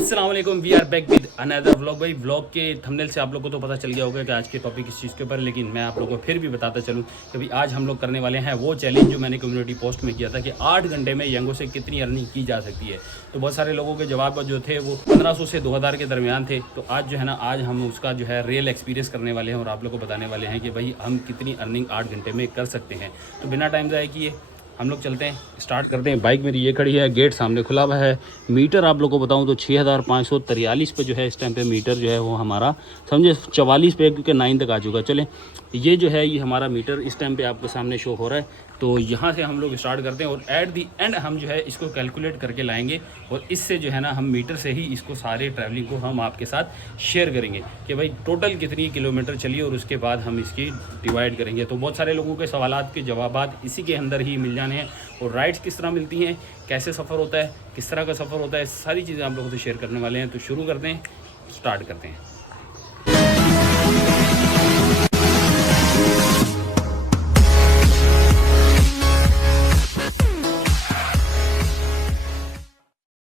अस्सलाम वालेकुम, we are back with another vlog. भाई व्लॉग के थंबनेल से आप लोगों को तो पता चल गया होगा कि आज के टॉपिक किस चीज़ के ऊपर, लेकिन मैं आप लोगों को फिर भी बताता चलूँ कि भाई आज हम लोग करने वाले हैं वो चैलेंज जो मैंने कम्युनिटी पोस्ट में किया था कि 8 घंटे में यंगो से कितनी अर्निंग की जा सकती है। तो बहुत सारे लोगों के जवाब जो थे वो 1500 से 2000 के दरमियान थे। तो आज जो है ना, आज हम उसका जो है रियल एक्सपीरियंस करने वाले हैं और आप लोग को बताने वाले हैं कि भाई हम कितनी अर्निंग 8 घंटे में कर सकते हैं। तो बिना टाइम ज़ाया किए हम लोग चलते हैं, स्टार्ट करते हैं। बाइक मेरी ये खड़ी है, गेट सामने खुला हुआ है। मीटर आप लोग को बताऊं तो 6543 पे जो है इस टाइम पे मीटर जो है वो हमारा समझे 44 पे, क्योंकि 9 तक आ चुका। चलें, ये जो है ये हमारा मीटर इस टाइम पे आपके सामने शो हो रहा है। तो यहाँ से हम लोग स्टार्ट करते हैं और एट दी एंड हम जो है इसको कैलकुलेट करके लाएंगे और इससे जो है ना हम मीटर से ही इसको सारे ट्रैवलिंग को हम आपके साथ शेयर करेंगे कि भाई टोटल कितनी किलोमीटर चली और उसके बाद हम इसकी डिवाइड करेंगे। तो बहुत सारे लोगों के सवालात के जवाबात इसी के अंदर ही मिल जाने हैं। और राइड्स किस तरह मिलती हैं, कैसे सफ़र होता है, किस तरह का सफ़र होता है, सारी चीज़ें आप लोगों से शेयर करने वाले हैं। तो शुरू करते हैं, स्टार्ट करते हैं।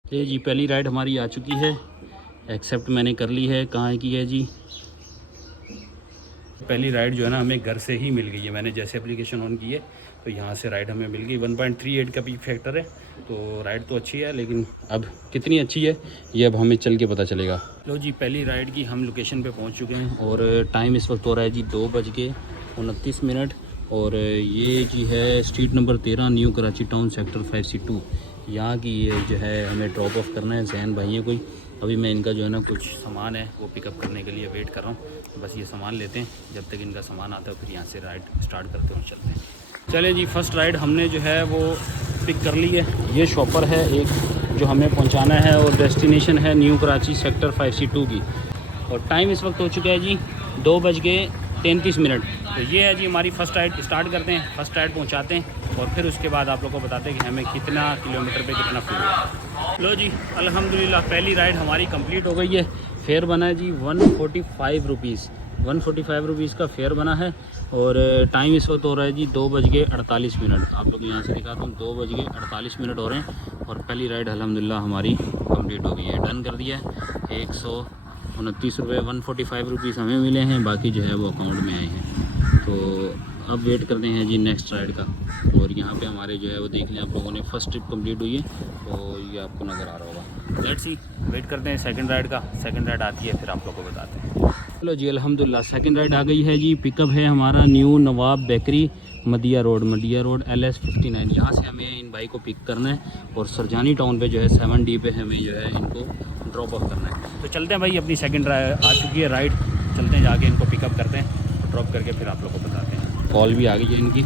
ये जी पहली राइड हमारी आ चुकी है, एक्सेप्ट मैंने कर ली है। कहाँ की है जी पहली राइड जो है ना हमें घर से ही मिल गई है। मैंने जैसे एप्लीकेशन ऑन की है तो यहाँ से राइड हमें मिल गई। 1.38 का पीक फैक्टर है, तो राइड तो अच्छी है, लेकिन अब कितनी अच्छी है ये अब हमें चल के पता चलेगा। लो जी, पहली राइड की हम लोकेशन पे पहुँच चुके हैं और टाइम इस वक्त हो रहा है जी 2:29। और ये जी है street number 13, new Karachi town, sector 5C2। यहाँ की ये जो है हमें ड्रॉप ऑफ करना है। जैन भाई है कोई, अभी मैं इनका जो है ना कुछ सामान है वो पिकअप करने के लिए वेट कर रहा हूँ। बस ये सामान लेते हैं, जब तक इनका सामान आता है फिर यहाँ से राइड स्टार्ट करते हैं और चलते हैं। चले जी, फर्स्ट राइड हमने जो है वो पिक कर ली है। ये शॉपर है एक जो हमें पहुँचाना है और डेस्टिनेशन है न्यू कराची सेक्टर 5C2 की। और टाइम इस वक्त हो चुका है जी 2:33। तो ये है जी हमारी फ़र्स्ट राइड। स्टार्ट करते हैं, फर्स्ट राइड पहुंचाते हैं और फिर उसके बाद आप लोगों को बताते हैं कि हमें कितना किलोमीटर पे कितना फ्यूल है। लो जी, अल्हम्दुलिल्लाह पहली राइड हमारी कंप्लीट हो गई है। फेयर बना है जी 145 रुपीज़। 145 रुपीज़ का फेयर बना है और टाइम इस वक्त हो रहा है जी 2:48। आप लोग यहाँ से दिखाता हूँ, 2:48 हो रहे हैं और पहली राइड अल्हम्दुलिल्लाह हमारी कंप्लीट हो गई है। डन कर दिया है। 129 रुपये, 145 रुपीज़ हमें मिले हैं, बाकी जो है वो अकाउंट में आए हैं। तो अब वेट करते हैं जी नेक्स्ट राइड का। और यहाँ पे हमारे जो है वो देख लें आप लोगों ने, फर्स्ट ट्रिप कंप्लीट हुई है तो ये आपको नज़र आ रहा होगा। लेट्स सी, वेट करते हैं सेकंड राइड का। सेकंड राइड आती है फिर आप लोगों को बताते हैं। चलो जी, अल्हम्दुलिल्लाह सेकंड राइड आ गई है जी। पिकअप है हमारा न्यू नवाब बेकरी, मदिया रोड LS 59। यहाँ से हमें इन बाइक को पिक करना है और सरजानी टाउन पे जो है 7D पे हमें जो है इनको ड्रॉप ऑफ करना है। तो चलते हैं भाई, अपनी सेकंड आ चुकी है राइड। चलते हैं, जाके इनको पिकअप करते हैं, ड्रॉप करके फिर आप लोग को बताते हैं। कॉल भी आ गई है इनकी।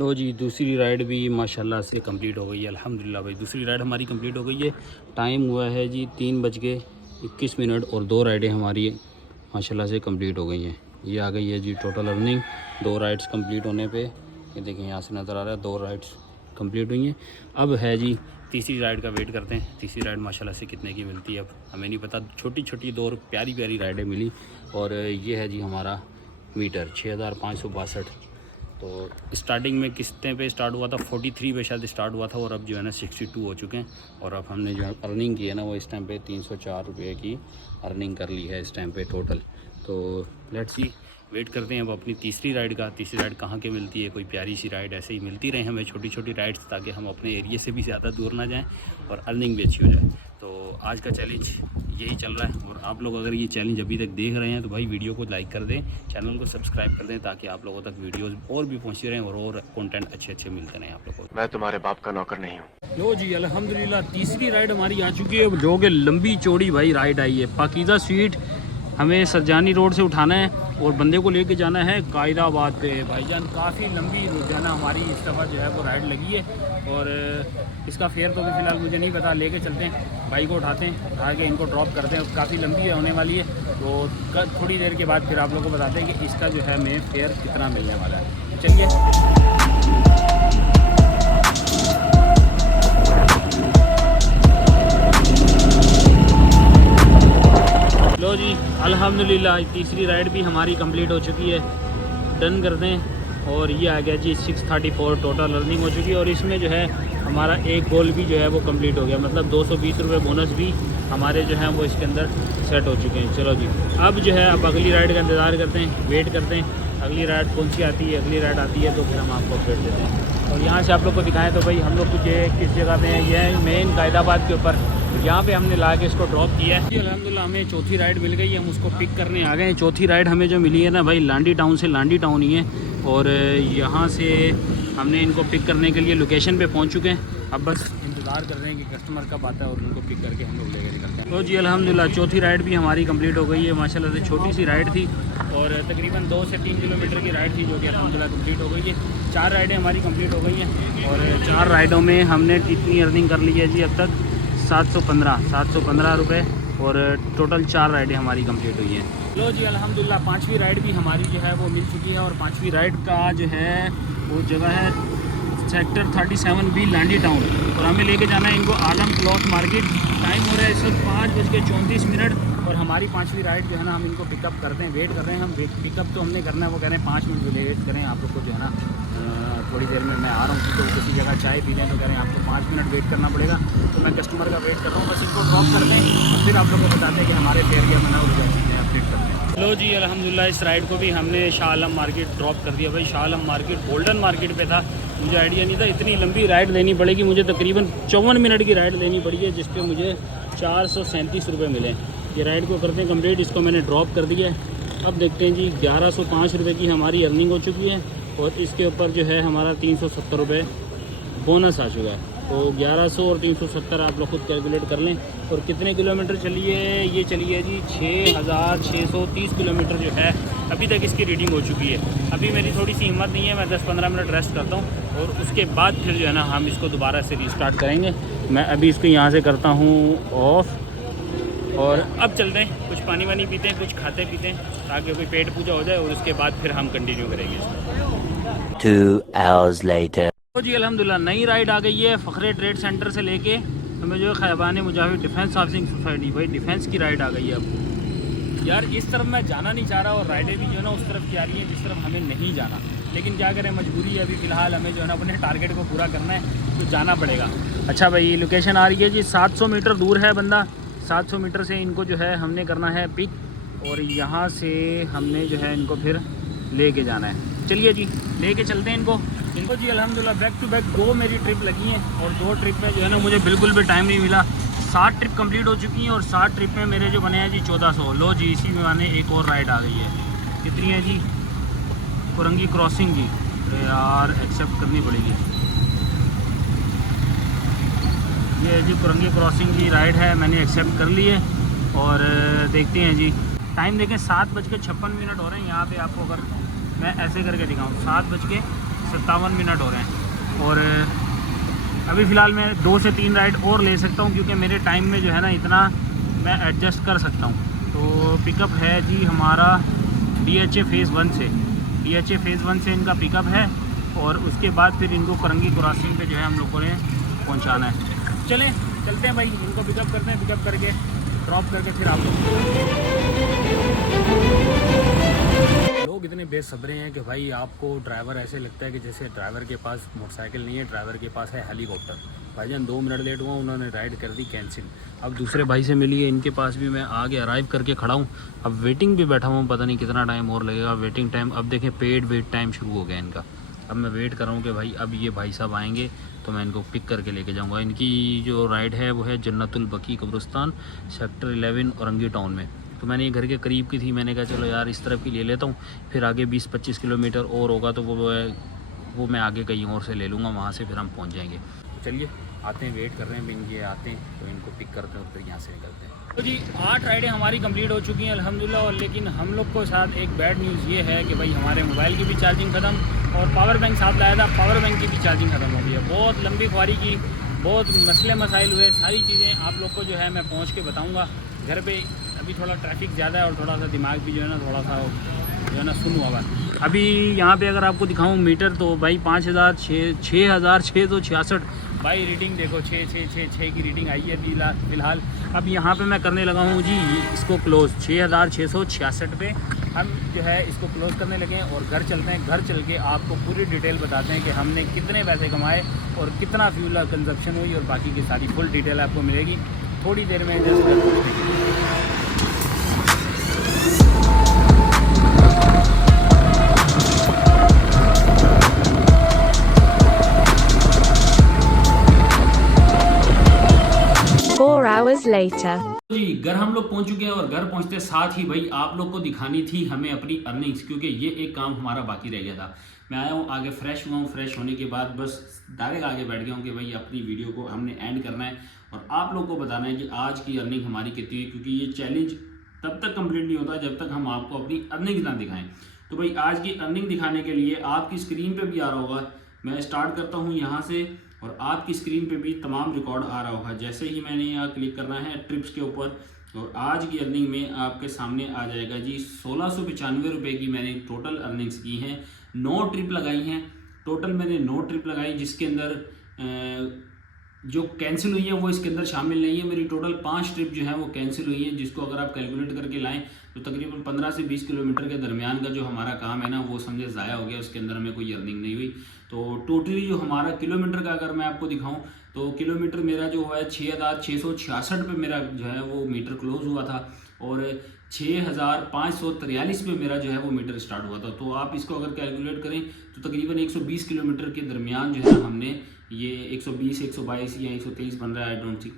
लो जी, दूसरी राइड भी माशाल्लाह से कंप्लीट हो गई है। अल्हम्दुलिल्लाह भाई दूसरी राइड हमारी कंप्लीट हो गई है। टाइम हुआ है जी 3:21 और 2 राइडें हमारी माशाल्लाह से कंप्लीट हो गई हैं। ये आ गई है जी टोटल अर्निंग 2 राइड्स कंप्लीट होने पे। ये देखिए यहाँ से नज़र आ रहा है 2 राइड्स कंप्लीट हुई हैं। अब है जी तीसरी राइड का वेट करते हैं। तीसरी राइड माशाल्लाह से कितने की मिलती है अब हमें नहीं पता। छोटी छोटी 2 प्यारी प्यारी राइडें मिली और ये है जी हमारा मीटर 6562। तो स्टार्टिंग में किस्तें पे स्टार्ट हुआ था, 43 पे शायद स्टार्ट हुआ था और अब जो है ना 62 हो चुके हैं। और अब हमने जो अर्निंग की है ना वो इस टाइम पे 304 रुपये की अर्निंग कर ली है इस टाइम पे टोटल। तो लेट्स सी, वेट करते हैं अब अपनी तीसरी राइड का। तीसरी राइड कहाँ के मिलती है, कोई प्यारी सी राइड ऐसे ही मिलती रहे हमें, छोटी छोटी राइड्स, ताकि हम अपने एरिया से भी ज़्यादा दूर ना जाएं और अर्निंग भी अच्छी हो जाए। तो आज का चैलेंज यही चल रहा है। और आप लोग अगर ये चैलेंज अभी तक देख रहे हैं तो भाई वीडियो को लाइक कर दें, चैनल को सब्सक्राइब कर दें, ताकि आप लोगों तक वीडियोस और भी पहुँचते रहें और कंटेंट अच्छे अच्छे मिलते रहें आप लोगों को। मैं तुम्हारे बाप का नौकर नहीं हूँ। लो जी, अल्हम्दुलिल्लाह तीसरी राइड हमारी आ चुकी है, जो कि लंबी चौड़ी भाई राइड आई है। पाकीज़ा स्वीट हमें सरजानी रोड से उठाना है और बंदे को लेके जाना है कायदाबाद पे। भाईजान काफ़ी लंबी जो ना हमारी इस दफ़ा जो है वो राइड लगी है और इसका फेयर तो भी फ़िलहाल मुझे नहीं पता। लेके चलते हैं, बाइक को उठाते हैं, उठा के इनको ड्रॉप करते हैं। काफ़ी लंबी होने वाली है तो थोड़ी देर के बाद फिर आप लोगों को बताते हैं कि इसका जो है हमें फेयर कितना मिलने वाला है। तो चलिए। लो जी, अल्हम्दुलिल्लाह तीसरी राइड भी हमारी कंप्लीट हो चुकी है। डन कर दें और ये आ गया जी 634 टोटल अर्निंग हो चुकी है। और इसमें जो है हमारा एक गोल भी जो है वो कंप्लीट हो गया, मतलब 220 रुपये बोनस भी हमारे जो हैं वो इसके अंदर सेट हो चुके हैं। चलो जी, अब जो है अब अगली राइड का इंतज़ार करते हैं, वेट करते हैं अगली राइड कौन सी आती है। अगली राइड आती है तो फिर हम आपको अपडेट देते हैं। और यहाँ से आप लोग को दिखाएं तो भाई हम लोग कुछ किस जगह पे हैं, ये है मेन कायदाबाद के ऊपर, यहाँ पे हमने ला के इसको ड्रॉप किया है। अल्हम्दुलिल्लाह हमें चौथी राइड मिल गई है, हम उसको पिक करने आ गए हैं। चौथी राइड हमें जो मिली है ना भाई लांडी टाउन से, लांडी टाउन ही है, और यहाँ से हमने इनको पिक करने के लिए लोकेशन पे पहुँच चुके हैं। अब बस इंतज़ार कर रहे हैं कि कस्टमर कब आता है और उनको पिक करके हम लोग लेके निकलते हैं। तो जी अल्हम्दुलिल्लाह चौथी राइड भी हमारी कंप्लीट हो गई है माशाल्लाह से। छोटी सी राइड थी और तकरीबन 2 से 3 किलोमीटर की राइड थी जो कि अल्हम्दुलिल्लाह कंप्लीट हो गई है। 4 राइडें हमारी कंप्लीट हो गई हैं और 4 राइडों में हमने इतनी अर्निंग कर ली है जी अब तक 715 रुपये, और टोटल 4 राइडें हमारी कंप्लीट हुई हैं। लो जी अल्हम्दुलिल्लाह 5वीं राइड भी हमारी जो है वो मिल चुकी है। और 5वीं राइड का जो है वो जगह है सेक्टर 37B लांडी टाउन, और हमें लेके जाना है इनको आलम क्लॉथ मार्केट। टाइम हो रहा है इस वक्त 5:34 और हमारी 5वीं राइड जो है ना हम इनको पिकअप करते हैं, वेट कर रहे हैं हम। पिकअप तो हमने करना है, वो कह रहे हैं 5 मिनट वेट करें आप लोग को जो है ना थोड़ी देर में मैं आ रहा हूँ। तो किसी जगह चाय पी लें तो कह रहे हैं आपको 5 मिनट वेट करना पड़ेगा, तो मैं कस्टमर का वेट कर रहा हूँ। बस इनको ड्रॉप कर दें और फिर आप लोग को बताते हैं कि हमारे फेयर क्या बना और क्या चीज़ें अपडेट करते हैं। लो जी अल्हम्दुलिल्लाह इस राइड को भी हमने शाह आलम मार्केट ड्रॉप कर दिया। भाई Shah Alam market golden market पे था, मुझे आइडिया नहीं था इतनी लंबी राइड लेनी पड़ेगी। मुझे तकरीबन 54 मिनट की राइड लेनी पड़ी है, जिस पे मुझे 437 रुपये मिले। ये राइड को करते हैं कंप्लीट, इसको मैंने ड्रॉप कर दिया है। अब देखते हैं जी 1105 रुपये की हमारी अर्निंग हो चुकी है और इसके ऊपर जो है हमारा 370 रुपये बोनस आ चुका है। तो 1100 और 370 आप लोग खुद कैलकुलेट कर लें। और कितने किलोमीटर चली है, ये चली है जी 6630 किलोमीटर जो है अभी तक इसकी रीडिंग हो चुकी है। अभी मेरी थोड़ी सी हिम्मत नहीं है, मैं 10-15 मिनट रेस्ट करता हूँ और उसके बाद फिर जो है ना हम इसको दोबारा से रीस्टार्ट करेंगे। मैं अभी इसको यहाँ से करता हूँ ऑफ और अब चलते हैं, कुछ पानी वानी पीते हैं, कुछ खाते पीते हैं ताकि कोई पेट पूजा हो जाए और उसके बाद फिर हम कंटिन्यू करेंगे। 2 hours later तो जी अल्हम्दुलिल्लाह नई राइड आ गई है फ़खरे ट्रेड सेंटर से लेके हमें जो है खैबान मुजाहिद डिफेंस हाउसिंग सोसाइटी। भाई डिफेंस की राइड आ गई है अब। यार इस तरफ मैं जाना नहीं चाह रहा और राइडें भी जो है ना उस तरफ की आ रही हैं जिस तरफ हमें नहीं जाना, लेकिन क्या करें मजबूरी है। अभी फ़िलहाल हमें जो है ना अपने टारगेट को पूरा करना है तो जाना पड़ेगा। अच्छा भाई लोकेशन आ रही है जी 700 मीटर दूर है बंदा, 700 मीटर से इनको जो है हमने करना है पिक और यहाँ से हमने जो है इनको फिर लेके जाना है। चलिए जी लेके चलते हैं इनको जी। अल्हम्दुलिल्लाह बैक टू बैक 2 मेरी ट्रिप लगी हैं और 2 ट्रिप में जो है ना मुझे बिल्कुल भी टाइम नहीं मिला। 7 ट्रिप कंप्लीट हो चुकी हैं और 7 ट्रिप में मेरे जो बने हैं जी 1400। लो जी इसी में माने एक और राइड आ गई है। कितनी है जी, कुरंगी क्रॉसिंग की, यार एक्सेप्ट करनी पड़ेगी। ये जी कुरंगी क्रॉसिंग की राइड है, मैंने एक्सेप्ट कर ली है और देखते हैं जी। टाइम देखें 7:56 हो रहे हैं। यहाँ पे आपको अगर मैं ऐसे करके दिखाऊँ 7:57 हो रहे हैं और अभी फ़िलहाल मैं 2 से 3 राइड और ले सकता हूँ क्योंकि मेरे टाइम में जो है ना इतना मैं एडजस्ट कर सकता हूँ। तो पिकअप है जी हमारा DHA फ़ेज़ 1 से, DHA फ़ेज़ 1 से इनका पिकअप है और उसके बाद फिर इनको कुरंगी क्रॉसिंग पे जो है हम लोगों ने पहुँचाना है। चलते हैं भाई, इनको पिकअप करते हैं, पिकअप करके ड्रॉप करके फिर आप लोग इतने बेसब्रे हैं कि भाई आपको ड्राइवर ऐसे लगता है कि जैसे ड्राइवर के पास मोटरसाइकिल नहीं है, ड्राइवर के पास है हेलीकॉप्टर। भाईजान 2 मिनट लेट हुआ, उन्होंने राइड कर दी कैंसिल। अब दूसरे भाई से मिली है, इनके पास भी मैं आगे अराइव करके खड़ा हूँ। अब वेटिंग भी बैठा हुआ हूँ, पता नहीं कितना टाइम और लगेगा वेटिंग टाइम। अब देखें पेड वेट टाइम शुरू हो गया इनका। अब मैं वेट कर रहा हूँ कि भाई अब ये भाई साहब आएंगे तो मैं इनको पिक करके लेके जाऊँगा। इनकी जो राइड है वो है जन्नतुल बकी कब्रिस्तान सेक्टर 11 औरंगी टाउन में। तो मैंने ये घर के करीब की थी, मैंने कहा चलो यार इस तरफ की ले लेता हूँ, फिर आगे 20-25 किलोमीटर और होगा तो वो मैं आगे कहीं और से ले लूँगा, वहाँ से फिर हम पहुँच जाएंगे। तो चलिए आते हैं, वेट कर रहे हैं, ये आते हैं तो इनको पिक करते हैं और फिर यहाँ से निकलते हैं। तो जी 8 राइडें हमारी कंप्लीट हो चुकी हैं अल्हम्दुलिल्लाह। और लेकिन हम लोग को साथ एक बैड न्यूज़ ये है कि भाई हमारे मोबाइल की भी चार्जिंग ख़त्म और पावर बैंक साथ लाया था, पावर बैंक की भी चार्जिंग ख़त्म हो गई है। बहुत लंबी ख्वारी की, बहुत मसले मसाइल हुए, सारी चीज़ें आप लोग को जो है मैं पहुँच के बताऊँगा। घर पर अभी थोड़ा ट्रैफिक ज़्यादा है और थोड़ा सा दिमाग भी जो है ना थोड़ा सा जो है ना सुन हुआ। अभी यहाँ पे अगर आपको दिखाऊँ मीटर तो भाई 6666 भाई रीडिंग देखो 6 की रीडिंग आई है फ़िलहाल। अब यहाँ पे मैं करने लगा हूँ जी इसको क्लोज़ 6666 पे। हम जो है इसको क्लोज़ करने लगे हैं और घर चलते हैं। घर चल के आपको पूरी डिटेल बताते हैं कि हमने कितने पैसे कमाए और कितना फ्यूल कंजप्शन हुई और बाकी की सारी फुल डिटेल आपको मिलेगी थोड़ी देर में जस्ट घर पहुँचने के लिए। hours later. जी घर हम लोग पहुंच चुके हैं और घर पहुंचते साथ ही भाई आप लोग को दिखानी थी हमें अपनी अर्निंग्स, क्योंकि ये एक काम हमारा बाकी रह गया था। मैं आया हूँ आगे फ्रेश हुआ हूँ, फ्रेश होने के बाद बस डायरेक्ट आगे बैठ गया हूँ कि भाई अपनी वीडियो को हमने एंड करना है और आप लोग को बताना है कि आज की अर्निंग हमारी कितनी है, क्योंकि ये चैलेंज तब तक कंप्लीट नहीं होता जब तक हम आपको अपनी अर्निंग ना दिखाएं। तो भाई आज की अर्निंग दिखाने के लिए आपकी स्क्रीन पे भी आ रहा होगा, मैं स्टार्ट करता हूँ यहाँ से और आपकी स्क्रीन पे भी तमाम रिकॉर्ड आ रहा होगा। जैसे ही मैंने यहाँ क्लिक करना है ट्रिप्स के ऊपर और आज की अर्निंग में आपके सामने आ जाएगा जी 1695 रुपये की मैंने टोटल अर्निंग्स की हैं। 9 ट्रिप लगाई हैं टोटल, मैंने 9 ट्रिप लगाई जिसके अंदर जो कैंसिल हुई है वो इसके अंदर शामिल नहीं है। मेरी टोटल 5 ट्रिप जो है वो कैंसिल हुई है, जिसको अगर आप कैलकुलेट करके लाएं तो तकरीबन 15 से 20 किलोमीटर के दरमियान का जो हमारा काम है ना वो समझे ज़ाया हो गया, उसके अंदर हमें कोई अर्निंग नहीं हुई। तो टोटली जो हमारा किलोमीटर का अगर मैं आपको दिखाऊं तो किलोमीटर मेरा जो है 6666 पे मेरा जो है वो मीटर क्लोज हुआ था और 6543 पे मेरा जो है वो मीटर स्टार्ट हुआ था। तो आप इसको अगर कैलकुलेट करें तो तकरीबन 120 किलोमीटर के दरमियान जो है हमने ये 120 122 या 123 बन रहा है, आई डोंट थिंक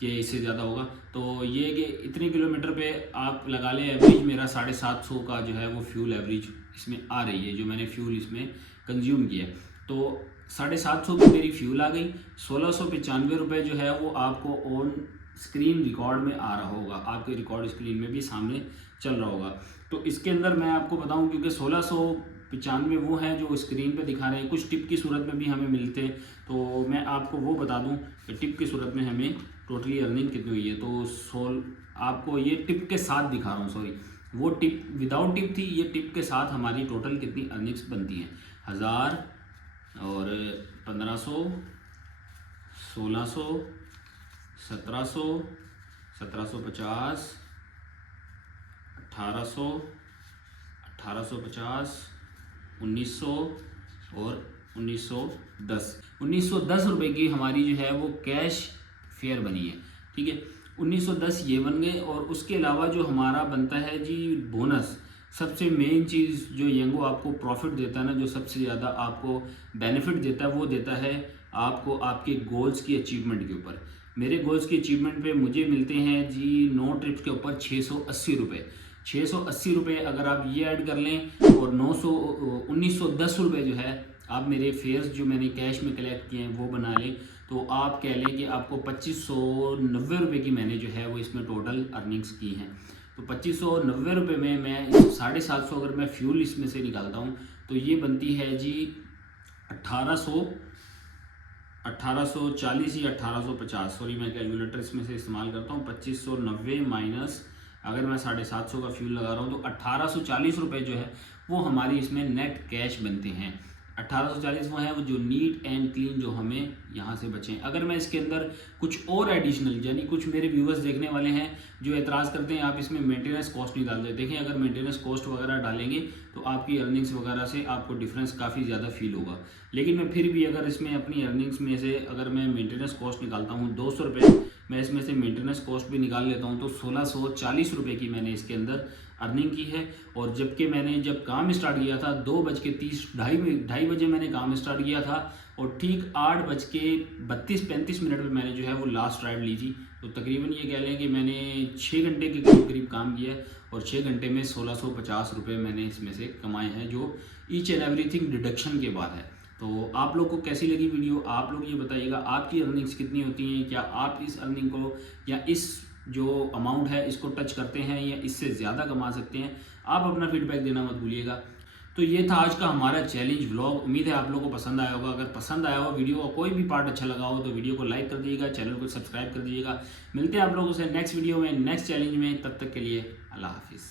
कि इससे ज़्यादा होगा। तो ये कि इतने किलोमीटर पे आप लगा लें एवरेज मेरा 750 का जो है वो फ्यूल एवरेज इसमें आ रही है, जो मैंने फ्यूल इसमें कंज्यूम किया। तो 750 की मेरी फ्यूल आ गई। 1695 रुपये जो है वो आपको ऑन स्क्रीन रिकॉर्ड में आ रहा होगा, आपके रिकॉर्ड स्क्रीन में भी सामने चल रहा होगा। तो इसके अंदर मैं आपको बताऊं क्योंकि 1695 वो हैं जो स्क्रीन पे दिखा रहे हैं, कुछ टिप की सूरत में भी हमें मिलते हैं, तो मैं आपको वो बता दूं कि टिप की सूरत में हमें टोटली अर्निंग कितनी हुई है। तो आपको ये टिप के साथ दिखा रहा हूँ, सॉरी वो टिप विदाउट टिप थी, ये टिप के साथ हमारी टोटल कितनी अर्निंग्स बनती हैं 1000 और 1500 1600 1700 1750 1800 1850 1900 और 1910 रुपये की हमारी जो है वो कैश फेयर बनी है। ठीक है, 1910 ये बन गए और उसके अलावा जो हमारा बनता है जी बोनस, सबसे मेन चीज़ जो यंगो आपको प्रॉफिट देता है ना, जो सबसे ज़्यादा आपको बेनिफिट देता है वो देता है आपको आपके गोल्स की अचीवमेंट के ऊपर। मेरे गोल्स की अचीवमेंट पे मुझे मिलते हैं जी 9 ट्रिप्स के ऊपर 680 रुपये। 680 रुपये अगर आप ये ऐड कर लें और 1910 रुपये जो है आप मेरे फेयर्स जो मैंने कैश में कलेक्ट किए हैं वो बना लें, तो आप कह लें कि आपको 2590 रुपये की मैंने जो है वो इसमें टोटल अर्निंग्स की हैं। तो 2590 रुपये में मैं 750 अगर मैं फ्यूल इसमें से निकालता हूँ तो ये बनती है जी 1840 या 1850, सॉरी मैं कैलकुलेटर इसमें से इस्तेमाल करता हूँ। 2590 माइनस अगर मैं 750 का फ्यूल लगा रहा हूँ तो 1840 रुपये जो है वो हमारी इसमें नेट कैश बनते हैं। 1840 वो है वो जो नीट एंड क्लीन जो हमें यहाँ से बचे। अगर मैं इसके अंदर कुछ और एडिशनल, यानी कुछ मेरे व्यूअर्स देखने वाले हैं जो एतराज़ करते हैं आप इसमें मेंटेनेंस कॉस्ट नहीं डालते, देखें अगर मेंटेनेंस कॉस्ट वगैरह डालेंगे तो आपकी अर्निंग्स वगैरह से आपको डिफरेंस काफ़ी ज़्यादा फील होगा। लेकिन मैं फिर भी अगर इसमें अपनी अर्निंग्स में से अगर मैं मेंटेनेंस कॉस्ट निकालता हूँ 200 रुपये, मैं इसमें से मेंटेनेंस कॉस्ट भी निकाल लेता हूँ तो 1640 रुपये की मैंने इसके अंदर अर्निंग की है। और जबकि मैंने जब काम स्टार्ट किया था 2:30 ढाई बजे मैंने काम स्टार्ट किया था और ठीक 8:32-35 मिनट में मैंने जो है वो लास्ट राइड ली थी। तो तकरीबन ये कह लें कि मैंने 6 घंटे के करीब काम किया है और 6 घंटे में 1650 रुपये मैंने इसमें से कमाए हैं, जो ईच एंड एवरीथिंग डिडक्शन के बाद है। तो आप लोग को कैसी लगी वीडियो, आप लोग ये बताइएगा आपकी अर्निंग्स कितनी होती हैं, क्या आप इस अर्निंग को या इस जो अमाउंट है इसको टच करते हैं या इससे ज़्यादा कमा सकते हैं। आप अपना फीडबैक देना मत भूलिएगा। तो ये था आज का हमारा चैलेंज व्लॉग, उम्मीद है आप लोगों को पसंद आया होगा। अगर पसंद आया हो वीडियो का कोई भी पार्ट अच्छा लगा हो तो वीडियो को लाइक कर दीजिएगा, चैनल को सब्सक्राइब कर दीजिएगा। मिलते हैं आप लोगों से नेक्स्ट वीडियो में नेक्स्ट चैलेंज में, तब तक के लिए अल्लाह हाफिज़।